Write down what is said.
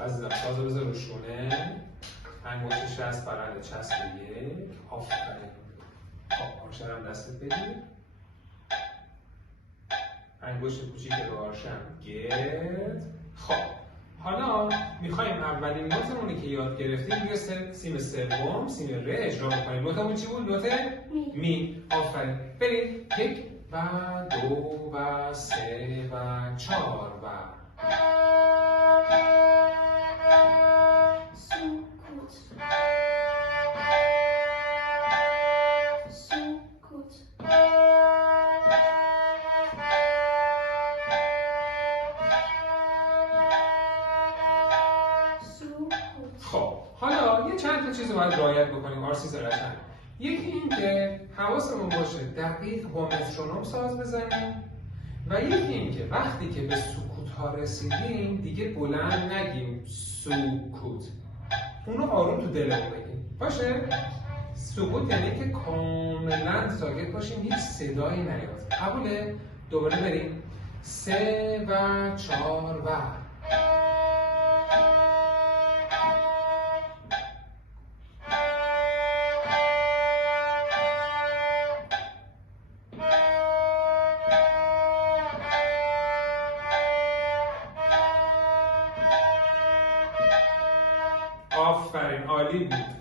خب عزیزم سازو بذار روشونه، انگشتش دست بغل چسب یک. آفرین. خب آرشم دستت بگیر، انگشت کوچیک رو آرشم گرد. خب حالا میخوایم اولین نوتمونی که یاد گرفتیم روی سیم سوم، سیم ره اجرا بکنیم. نوتمون چی بود؟ نوت می. آفرین. بریم. 1 و 2 و 3 و 4 و خب حالا یه چند تا چیز رو باید رعایت بکنیم آرسیز قشنگ. یکی این که حواسمون باشه دقیق با مترونوم ساز بزنیم و یکی این که وقتی که به سکوت ها رسیدیم دیگه بلند نگیم سکوت، اونو آروم تو دلمون بگیم. باشه؟ سکوت یعنی که کاملا ساکت باشیم، هیچ صدایی نیاد. قبوله؟ دوباره بریم. 3 و 4 و آفرین، عالی بود.